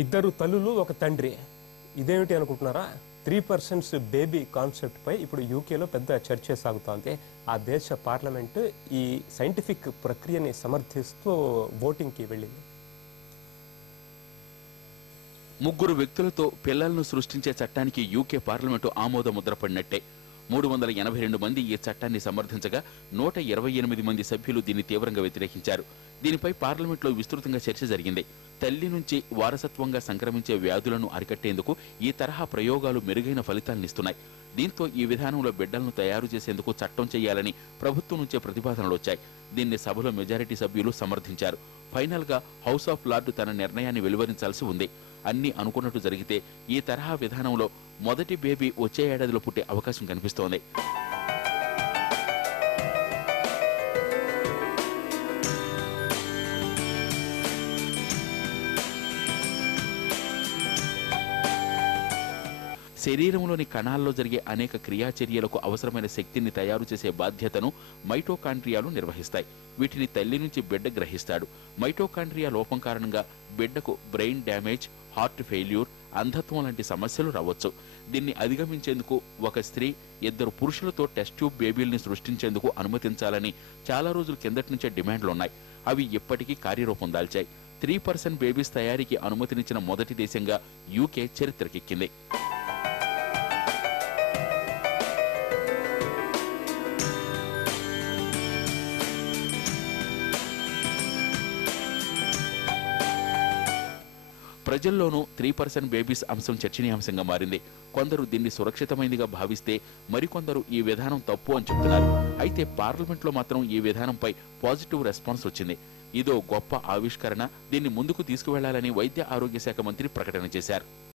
ఇద్దరు తల్లులు ఒక తండ్రి ఇదేమిటి అనుకుంటున్నారా 3% బేబీ కాన్సెప్ట్ పై ఇప్పుడు యూకేలో పెద్ద చర్చ సాగుతోంది. ఆ దేశ పార్లమెంట్ ఈ సైంటిఫిక్ ప్రక్రియని సమర్థిస్తూ ఓటింగ్కి వెళ్ళింది. ముగ్గురు వ్యక్తులతో పిల్లలను సృష్టించే చట్టానికి యూకే పార్లమెంటు ఆమోద ముద్ర పడినట్టే. 382 మంది ఈ చట్టాన్ని సమర్థించగా 128 మంది సభ్యులు దీన్ని తీవ్రంగా వ్యతిరేకించారు. దీనిపై పార్లమెంట్లో విస్తృతంగా చర్చ జరిగింది. తల్లి నుంచి వారసత్వంగా సంక్రమించే వ్యాధులను అరికట్టేందుకు ఈ తరహా ప్రయోగాలు మెరుగైన ఫలితాలనిస్తున్నాయి. దీంతో ఈ విధానంలో బిడ్డలను తయారు చేసేందుకు చట్టం చేయాలని ప్రభుత్వం నుంచే ప్రతిపాదనలు వచ్చాయి. దీన్ని సభలో మెజారిటీ సభ్యులు సమర్థించారు. ఫైనల్ గా హౌస్ ఆఫ్ లార్డ్ తన నిర్ణయాన్ని వెలువరించాల్సి ఉంది. అన్ని అనుకున్నట్టు జరిగితే ఈ తరహా విధానంలో మొదటి బేబీ వచ్చే ఏడాదిలో పుట్టే అవకాశం కనిపిస్తోంది. శరీరంలోని కణాల్లో జరిగే అనేక క్రియాచర్యలకు అవసరమైన శక్తిని తయారు చేసే బాధ్యతను మైటోకాండ్రియాలు నిర్వహిస్తాయి. వీటిని తల్లి నుంచి బిడ్డ గ్రహిస్తాడు. మైటోకాండ్రియా లోపం కారణంగా బిడ్డకు బ్రెయిన్ డ్యామేజ్, హార్ట్ ఫెయిల్యూర్, అంధత్వం లాంటి సమస్యలు రావచ్చు. దీన్ని అధిగమించేందుకు ఒక స్త్రీ 2 పురుషులతో టెస్ట్ ట్యూబ్ బేబీల్ని సృష్టించేందుకు అనుమతించాలని చాలా రోజుల కిందటి నుంచే డిమాండ్లున్నాయి. అవి ఇప్పటికీ కార్యరూపం దాల్చాయి. 3% బేబీస్ తయారీకి అనుమతినిచ్చిన మొదటి దేశంగా యూకే చరిత్రకెక్కింది. ప్రజల్లోనూ 3% బేబీస్ అంశం చర్చనీయాంశంగా మారింది. కొందరు దీన్ని సురక్షితమైనదిగా భావిస్తే మరికొందరు ఈ విధానం తప్పు అని చెబుతున్నారు. అయితే పార్లమెంట్లో మాత్రం ఈ విధానంపై పాజిటివ్ రెస్పాన్స్ వచ్చింది. ఇదో గొప్ప ఆవిష్కరణ, దీన్ని ముందుకు తీసుకువెళ్లాలని వైద్య ఆరోగ్య శాఖ మంత్రి ప్రకటన చేశారు.